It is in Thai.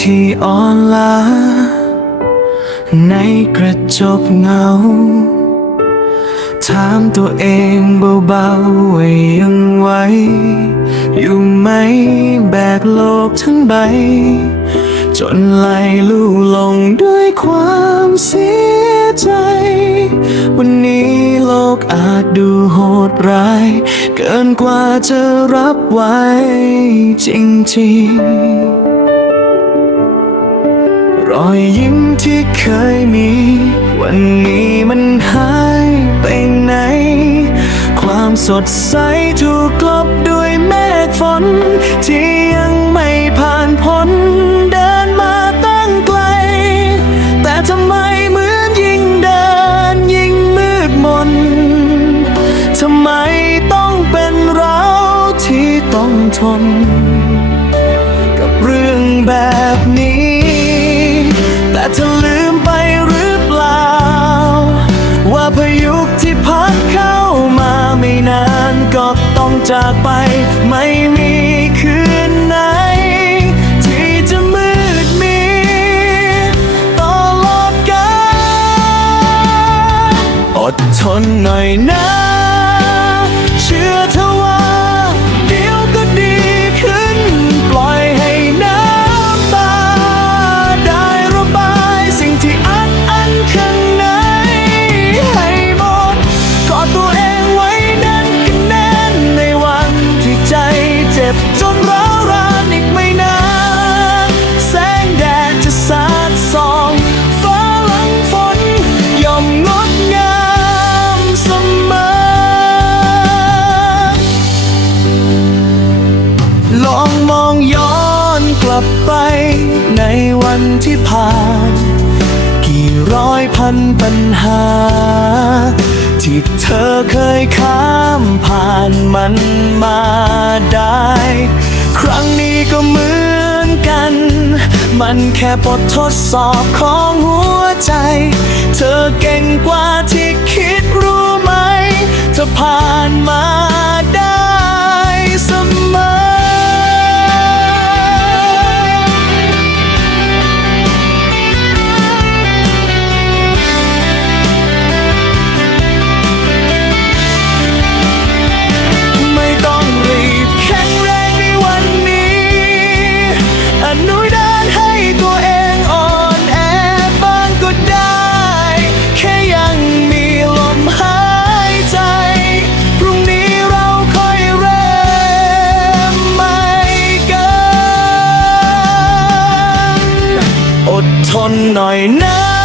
ที่อ่อนล้าในกระจกเงา ถามตัวเองเบาๆว่ายังไหวอยู่ไหมแบกโลกทั้งใบ จนไหลลู่ลงด้วยความเสียใจ วันนี้โลกอาจดูโหดร้าย เกินกว่าจะรับไหวจริงๆ รอยยิ้มที่เคยมี วันนี้มันหายไปไหน ความสดใสถูกกลบด้วยเมฆฝน ที่ยังไม่ผ่านพ้นเดินมาตั้งไกล แต่ทำไมเหมือนยิ่งเดินยิ่งมืดมนทำไมต้องเป็นเราที่ต้องทน กับเรื่องแบบนี้ จากไปไม่มีคืนไหน ที่จะมืดมิดตลอดกาลอดทนหน่อยนะ ลองมองย้อนกลับไป ในวันที่ผ่าน กี่ร้อยพันปัญหา ที่เธอเคยข้ามผ่านมันมาได้ ครั้งนี้ก็เหมือนกัน มันแค่บททดสอบของหัวใจ เธอเก่งกว่าที่คิดรู้ นหน่อยนะ